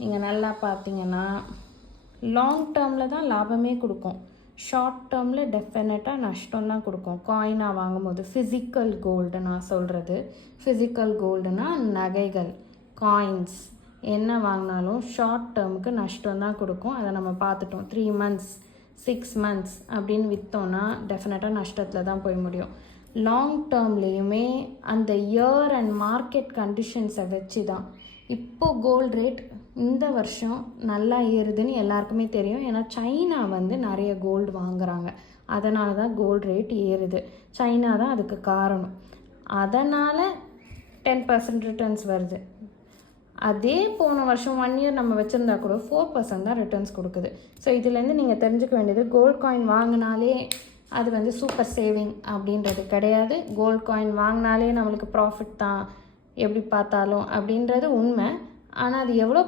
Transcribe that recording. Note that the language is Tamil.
நீங்கள் நல்லா பார்த்தீங்கன்னா லாங் டேர்மில் தான் லாபமே கொடுக்கும். ஷார்ட் டேர்மில் டெஃபினட்டாக நஷ்டம் தான் கொடுக்கும். காயினாக வாங்கும்போது ஃபிசிக்கல் கோல்டு நான் சொல்கிறது, ஃபிசிக்கல் கோல்டுனா நகைகள், காயின்ஸ் என்ன வாங்கினாலும் ஷார்ட் டேர்முக்கு நஷ்டம் தான் கொடுக்கும். அதை நம்ம பார்த்துட்டோம். 3 months 6 months அப்படின்னு விற்றோன்னா டெஃபினட்டாக நஷ்டத்தில் தான் போய் முடியும். லாங் டேர்ம்லேயுமே அந்த இயர் அண்ட் மார்க்கெட் கண்டிஷன்ஸை வச்சு தான் இப்போது கோல்டு ரேட் இந்த வருஷம் நல்லா ஏறுதுன்னு எல்லாருக்குமே தெரியும். ஏன்னா சைனா நிறைய கோல்டு வாங்குறாங்க, அதனால தான் கோல்டு ரேட் ஏறுது. சைனா தான் அதுக்கு காரணம். அதனால் 10% ரிட்டர்ன்ஸ் வருது. அதே போன வருஷம் 1 year நம்ம வச்சுருந்தா கூட 4% தான் ரிட்டர்ன்ஸ் கொடுக்குது. ஸோ இதுலேருந்து நீங்கள் தெரிஞ்சுக்க வேண்டியது, கோல்டு காயின் வாங்கினாலே அது சூப்பர் சேவிங் அப்படின்றது கிடையாது. கோல்டு காயின் வாங்கினாலே நம்மளுக்கு ப்ராஃபிட் தான் எப்படி பார்த்தாலும் அப்படின்றது உண்மை. ஆனால் அது எவ்வளோ